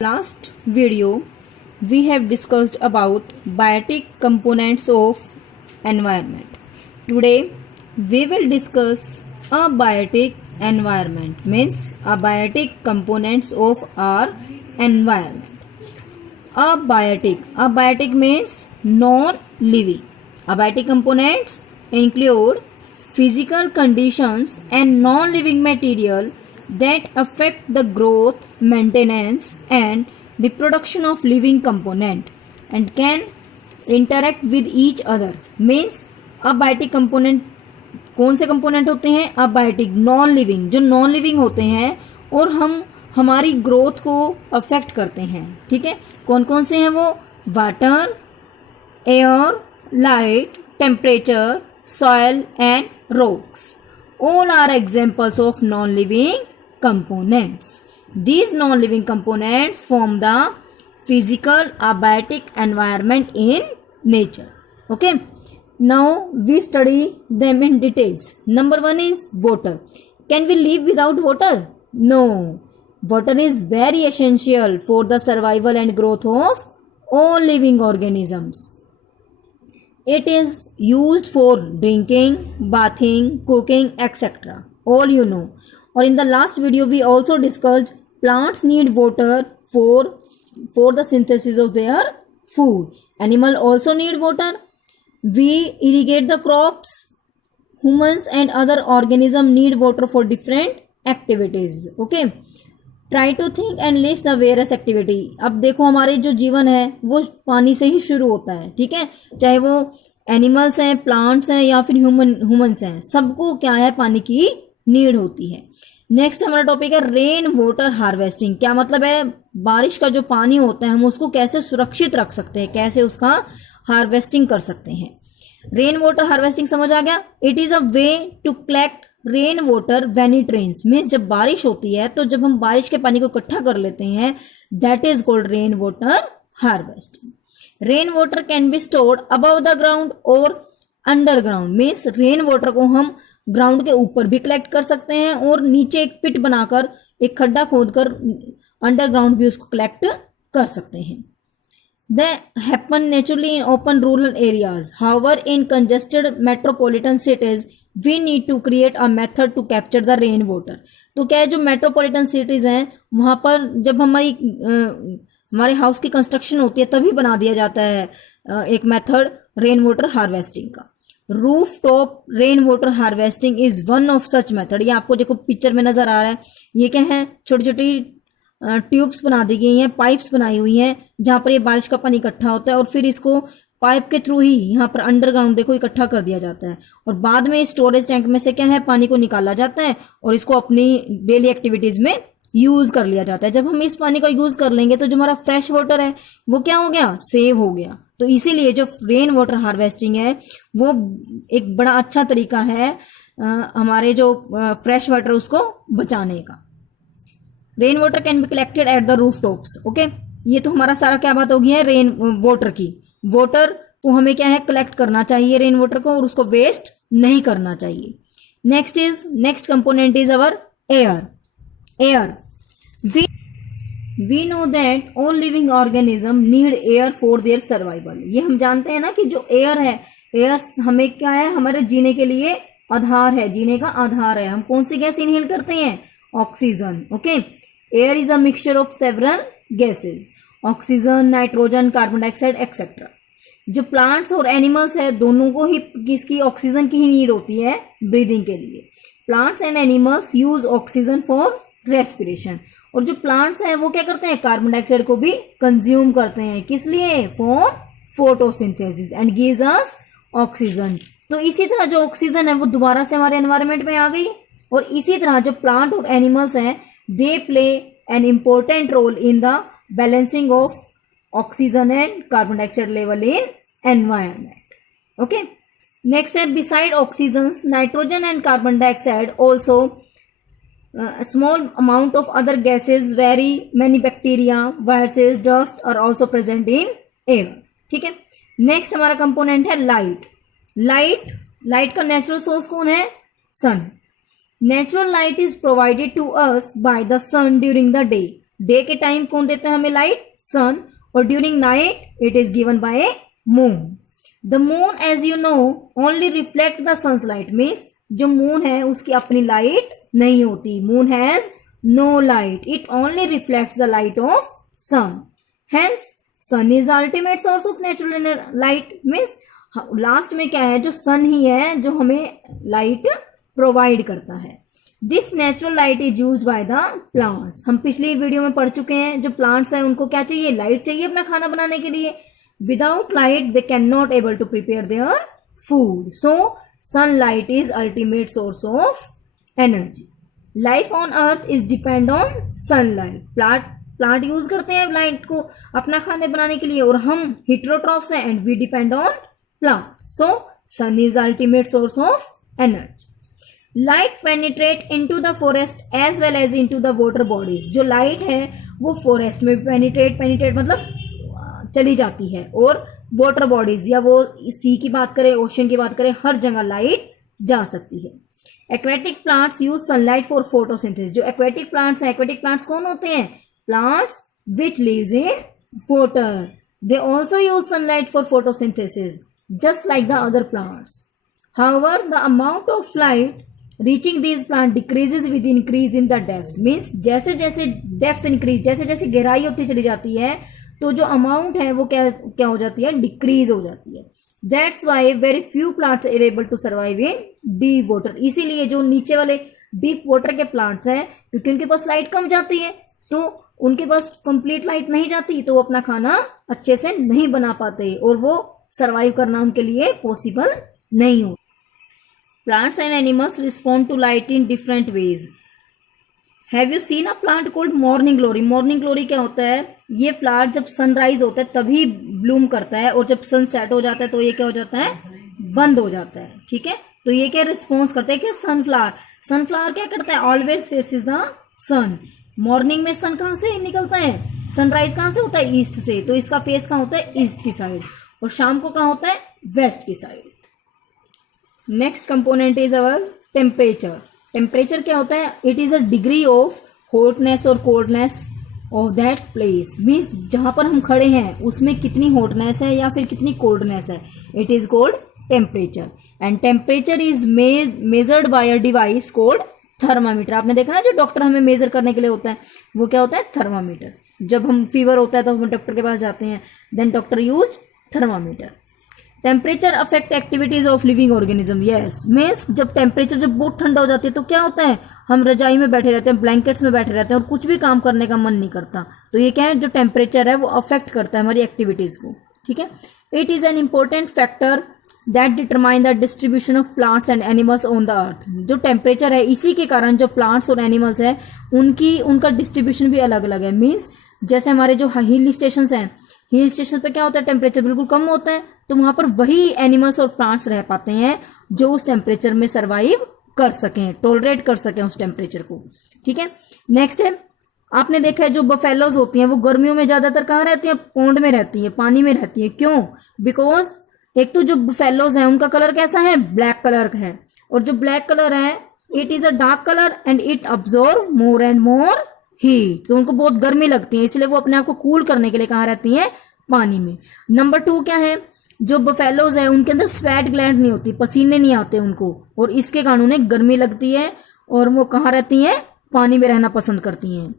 Last video we have discussed about biotic components of environment. Today we will discuss abiotic environment, means abiotic components of our environment. Abiotic means non-living. Abiotic components include physical conditions and non-living material that affect the growth, maintenance and reproduction of living component and can interact with each other. Means abiotic component कौन से component होते हैं? Abiotic, non living, जो non living होते हैं और हम हमारी ग्रोथ को अफेक्ट करते हैं. ठीक है, कौन कौन से हैं वो? Water, air, light, temperature, soil and rocks. All are examples of non-living components. These non-living components form the physical abiotic environment in nature. Okay. Now we study them in details. Number one is water. Can we live without water? No. Water is very essential for the survival and growth of all living organisms. It is used for drinking, bathing, cooking, etc. All you know. Or in the last video we also discussed plants need water for the synthesis of their food. Animal also need water. We irrigate the crops. Humans and other organisms need water for different activities. Okay. Try to think and list the various activity. अब देखो हमारे जो जीवन है वो पानी से ही शुरू होता है. ठीक है, चाहे वो एनिमल्स हैं, प्लांट्स हैं या फिर ह्यूमंस हैं, सबको क्या है? पानी की नीड होती है. नेक्स्ट हमारा टॉपिक है रेन वाटर हार्वेस्टिंग. क्या मतलब है? बारिश का जो पानी होता है हम उसको कैसे सुरक्षित रख सकते हैं, कैसे उसका हार्वेस्टिंग कर सकते हैं. रेन वाटर हार्वेस्टिंग समझ आ गया? It is a way to collect rain water when it rains. Means जब बारिश होती है तो जब हम बारिश के पानी को इकट्ठा कर लेते हैं, that is called rain water harvesting. Rain water can be stored above the ground और अंडरग्राउंड. मीन्स रेन वाटर को हम ग्राउंड के ऊपर भी कलेक्ट कर सकते हैं और नीचे एक पिट बनाकर, एक खड्डा खोदकर अंडरग्राउंड भी उसको कलेक्ट कर सकते हैं. They happen naturally in open rural areas. However, in congested metropolitan cities, we need to create a method to capture the rain water. तो क्या है, जो मेट्रोपॉलिटन सिटीज हैं वहां पर जब हमारे हाउस की कंस्ट्रक्शन होती है तभी बना दिया जाता है एक मेथड रेन वाटर हार्वेस्टिंग का. Roof top rain water harvesting is one of such method. ये आपको देखो पिक्चर में नजर आ रहा है. ये क्या है? छोटी छोटी ट्यूब्स बना दी गई हैं, पाइप्स बनाई हुई हैं जहां पर ये बारिश का पानी इकट्ठा होता है और फिर इसको पाइप के थ्रू ही यहाँ पर अंडरग्राउंड देखो इकट्ठा कर दिया जाता है और बाद में स्टोरेज टैंक में से क्या है? पानी को निकाला जाता है और इसको अपनी डेली एक्टिविटीज में यूज कर लिया जाता है. जब हम इस पानी का यूज कर लेंगे तो जो हमारा फ्रेश वाटर है वो क्या हो गया? सेव हो गया. तो इसीलिए जो रेन वाटर हार्वेस्टिंग है वो एक बड़ा अच्छा तरीका है हमारे जो फ्रेश वाटर उसको बचाने का. Rain water can be collected at the roof tops. Okay, ये तो हमारा सारा क्या बात होगी है रेन वाटर की. वाटर को हमें क्या है? कलेक्ट करना चाहिए रेन वाटर को और उसको वेस्ट नहीं करना चाहिए. Next component is our air. We know that all living organism need air for their survival. ये हम जानते हैं ना कि जो एयर है, एयर हमें क्या है? हमारे जीने के लिए आधार है, जीने का आधार है. हम कौन सी गैस इनहेल करते हैं? Oxygen. Okay, air is a mixture of several gases, oxygen, nitrogen, carbon dioxide etcetera. जो प्लांट्स और एनिमल्स है दोनों को ही किसकी? ऑक्सीजन की ही नीड होती है ब्रीदिंग के लिए. Plants and animals use oxygen for respiration. और जो प्लांट्स हैं वो क्या करते हैं? कार्बन डाइऑक्साइड को भी कंज्यूम करते हैं. किस लिए? For photosynthesis and gives us oxygen. तो इसी तरह जो ऑक्सीजन है वो दोबारा से हमारे एनवायरमेंट में आ गई और इसी तरह जो प्लांट और एनिमल्स हैं they play an important role in the balancing of oxygen and carbon dioxide level in environment. Okay, next है beside oxygen, nitrogen and carbon dioxide also small amount of other gases, very many bacteria, viruses, dust are also present in air. ठीक है, next हमारा component है light का natural source कौन है? सन. Natural light is provided to us by the sun during the day. Day के time कौन देता है हमें लाइट? सन. और during night it is given by a moon. The moon as you know only reflect the sun's light. Means जो moon है उसकी अपनी लाइट नहीं होती. Moon has no light, it only reflects the light of sun. Hence sun is the ultimate source of natural light. Means last में क्या है, जो सन ही है जो हमें लाइट प्रोवाइड करता है. This natural light is used by the plants. हम पिछली वीडियो में पढ़ चुके हैं, जो प्लांट्स हैं उनको क्या चाहिए? लाइट चाहिए अपना खाना बनाने के लिए. Without light they can not able to prepare their food. So sunlight is ultimate source of energy. Life on earth is depend on sunlight. Plant use करते हैं लाइट को अपना खाने बनाने के लिए, और हम हेटेरोट्रॉफ्स हैं and we depend on plants. So sun is the ultimate source of energy. Light penetrate into the forest as well as into the water bodies. जो लाइट है वो फॉरेस्ट में पेनिट्रेट मतलब चली जाती है, और वाटर बॉडीज या वो सी की बात करें, ओशन की बात करें, हर जगह लाइट जा सकती है. Aquatic plants use sunlight for photosynthesis. जो एक्वेटिक प्लांट्स हैं, एक्वेटिक प्लांट्स कौन होते हैं? Plants which lives in water. They also use sunlight for photosynthesis just like the other plants. However, the amount of light reaching these plants decreases with increase in the depth. Means जैसे जैसे depth increase, जैसे जैसे गहराई होती चली जाती है, तो जो amount है वो क्या हो जाती है? Decrease हो जाती है. That's why very few plants are able to survive in deep water. इसीलिए जो नीचे वाले deep water के plants हैं, क्योंकि उनके पास लाइट कम जाती है, तो उनके पास कंप्लीट लाइट नहीं जाती, तो वो अपना खाना अच्छे से नहीं बना पाते, और वो सर्वाइव करना उनके लिए पॉसिबल नहीं हो. Plants and animals respond to light in different ways. Have you seen a plant called morning glory. Morning glory क्या होता है? ये फ्लावर जब सनराइज होता है तभी ब्लूम करता है, और जब सन सेट हो जाता है तो ये क्या हो जाता है? बंद हो जाता है. ठीक है, तो ये क्या रिस्पॉन्स करता है? क्या सनफ्लावर क्या करता है? Always faces the sun. Morning में सन कहां से निकलता है? सनराइज कहां से होता है? ईस्ट से. तो इसका फेस कहां होता है? ईस्ट की साइड. और शाम को कहां होता है? वेस्ट की side. Next component is our temperature. Temperature क्या होता है? It is a degree of hotness और coldness of that place. Means जहां पर हम खड़े हैं उसमें कितनी हॉटनेस है या फिर कितनी कोल्डनेस है, it is called temperature. And temperature is measured by a device called thermometer. आपने देखा ना, जो डॉक्टर हमें मेजर करने के लिए होता है वो क्या होता है? थर्मामीटर. जब हम फीवर होता है तो हम डॉक्टर के पास जाते हैं, then doctor use thermometer. Temperature affect activities of living organism. Yes, means जब टेम्परेचर जब बहुत ठंडा हो जाती है तो क्या होता है? हम रजाई में बैठे रहते हैं, ब्लैंकेट्स में बैठे रहते हैं, और कुछ भी काम करने का मन नहीं करता. तो ये क्या है? जो टेम्परेचर है वो अफेक्ट करता है हमारी एक्टिविटीज को. ठीक है, it is an important factor that determine the distribution of plants and animals on the earth. जो टेम्परेचर है, इसी के कारण जो प्लांट्स और एनिमल्स है उनका डिस्ट्रीब्यूशन भी अलग अलग है. मीन्स जैसे हमारे जो हिल स्टेशन हैं, हिल स्टेशन पे क्या होता है? टेम्परेचर बिल्कुल कम होता है, तो वहां पर वही एनिमल्स और प्लांट्स रह पाते हैं जो उस टेम्परेचर में सर्वाइव कर सकें, टॉलरेट कर सकें उस टेम्परेचर को. ठीक है, नेक्स्ट है, आपने देखा है जो बफेलोज होती हैं वो गर्मियों में ज्यादातर कहाँ रहती हैं? पौंड में रहती है, पानी में रहती है. क्यों? बिकॉज एक तो जो बफेलोज हैं उनका कलर कैसा है? ब्लैक कलर का है, और जो ब्लैक कलर है it is a dark colour and it absorb more and more heat. तो उनको बहुत गर्मी लगती है, इसलिए वो अपने आप को कूल करने के लिए कहाँ रहती हैं? पानी में. नंबर 2 क्या है? जो बफेलोज है उनके अंदर स्वेट ग्लैंड नहीं होती, पसीने नहीं आते उनको, और इसके कारण उन्हें गर्मी लगती है, और वो कहाँ रहती हैं? पानी में रहना पसंद करती हैं.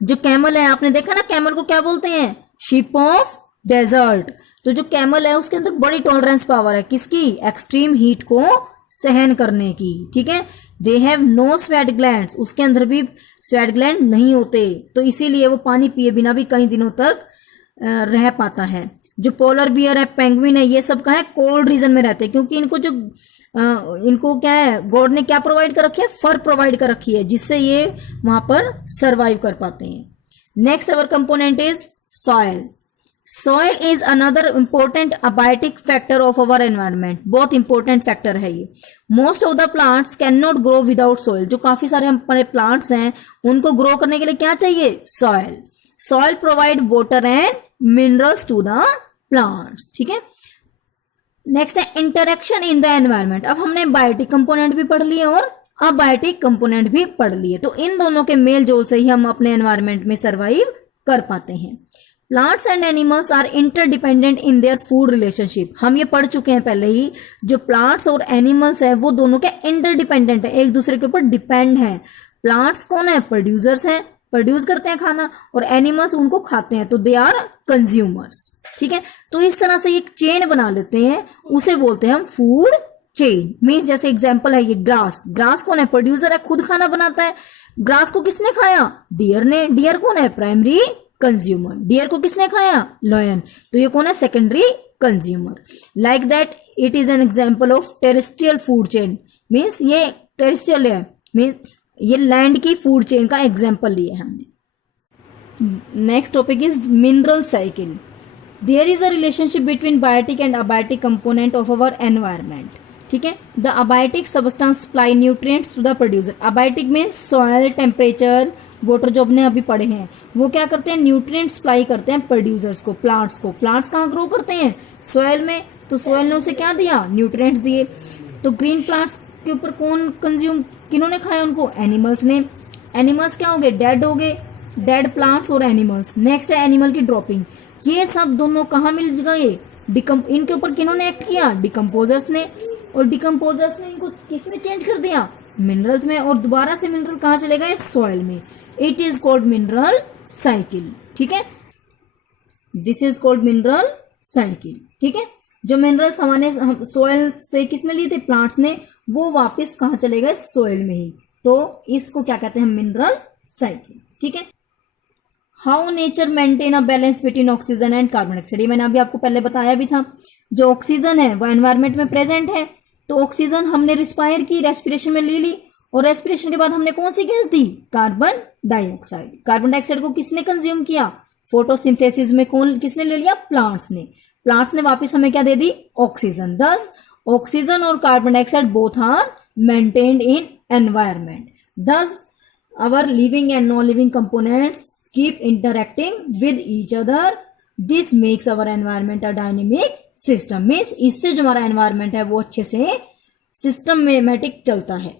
जो कैमल है, आपने देखा ना, कैमल को क्या बोलते हैं? Ship of desert. तो जो कैमल है उसके अंदर बड़ी टॉलरेंस पावर है. किसकी? एक्सट्रीम हीट को सहन करने की. ठीक है, they have no sweat glands. उसके अंदर भी स्वेट ग्लैंड नहीं होते, तो इसीलिए वो पानी पिए बिना भी कई दिनों तक रह पाता है. जो पोलर बियर है, पेंगुइन है, ये सब का है कोल्ड रीजन में रहते हैं, क्योंकि इनको क्या है? गॉड ने क्या प्रोवाइड कर रखी है? फर प्रोवाइड कर रखी है, जिससे ये वहां पर सर्वाइव कर पाते हैं. Next our component is soil. Soil is another important abiotic factor of our environment. बहुत इंपॉर्टेंट फैक्टर है ये. Most of the plants can not grow without soil. जो काफी सारे हमारे प्लांट्स हैं उनको ग्रो करने के लिए क्या चाहिए? Soil. Soil provide water and minerals to the plants. ठीक है, नेक्स्ट है इंटरेक्शन इन द एनवायरमेंट. अब हमने बायोटिक कंपोनेंट भी पढ़ लिए और अबायोटिक कंपोनेंट भी पढ़ लिए। तो इन दोनों के मेल जोल से ही हम अपने एनवायरनमेंट में सरवाइव कर पाते हैं। Plants and animals are interdependent in their food relationship. हम ये पढ़ चुके हैं पहले ही, जो प्लांट्स और एनिमल्स है वो दोनों क्या इंटरडिपेंडेंट है, एक दूसरे के ऊपर डिपेंड है। प्लांट्स कौन है? प्रोड्यूसर्स हैं, प्रोड्यूस करते हैं खाना, और एनिमल्स उनको खाते हैं, तो दे आर कंज्यूमर्स। ठीक है, तो इस तरह से एक चेन बना लेते हैं, उसे बोलते हैं हम फूड चेन। मीन्स जैसे एग्जांपल है ये ग्रास, ग्रास कौन है? प्रोड्यूसर है, खुद खाना बनाता है। ग्रास को किसने खाया? डियर ने। डियर कौन है? Primary consumer. डियर को किसने खाया? लायन। तो ये कौन है? Secondary consumer. Like that it is an example of terrestrial food chain. Means ये टेरेस्ट्रियल है, मीन्स ये लैंड की फूड चेन का एग्जांपल लिया है हमने। Next topic is mineral cycle. There is a relationship between biotic and abiotic component of our environment. ठीक है, the abiotic substance supply nutrients to the producer. Abiotic में soil, temperature, water जो अपने अभी पढ़े हैं, वो क्या करते हैं? न्यूट्रिएंट सप्लाई करते हैं प्रोड्यूसर्स को, प्लांट्स को। प्लांट्स कहाँ ग्रो करते हैं? सॉयल में। तो सॉयल ने उसे क्या दिया? न्यूट्रिएंट्स दिए। तो ग्रीन प्लांट्स के ऊपर कौन कंज्यूम, किन्होंने खाया उनको? एनिमल्स ने। एनिमल्स क्या हो गए? डेड हो गए, डेड प्लांट्स और एनिमल्स। नेक्स्ट है एनिमल की ड्रॉपिंग। ये सब दोनों कहाँ मिल गए? इनके ऊपर किन्होंने एक्ट किया? डिकम्पोजर्स ने। और डिकम्पोजर्स ने इनको किसमें चेंज कर दिया? मिनरल्स में। और दोबारा से मिनरल कहाँ चले गए? सॉइल में। It is called mineral cycle. ठीक है, this is called mineral cycle. ठीक है, जो मिनरल्स हमारे सोयल से किसने लिए थे? प्लांट्स ने। वो वापस कहाँ चले गए? सोयल में ही। तो इसको क्या कहते हैं? Mineral cycle. ठीक है, how nature maintain a balance between oxygen and carbon dioxide. ये मैंने अभी आपको पहले बताया भी था। जो ऑक्सीजन है वो एनवायरमेंट में प्रेजेंट है, तो ऑक्सीजन हमने रिस्पायर की, रेस्पिरेशन में ले ली, और रेस्पिरेशन के बाद हमने कौन सी गैस दी? Carbon dioxide. कार्बन डाइऑक्साइड को किसने कंज्यूम किया? फोटोसिंथेसिस में कौन किसने ले लिया? प्लांट्स ने। प्लांट्स ने वापस हमें क्या दे दी? ऑक्सीजन। दस ऑक्सीजन और carbon dioxide both are maintained in environment. Thus our living and non-living components keep interacting with each other. This makes our environment a dynamic system. Means इससे जो हमारा environment है वो अच्छे से सिस्टमेटिक चलता है।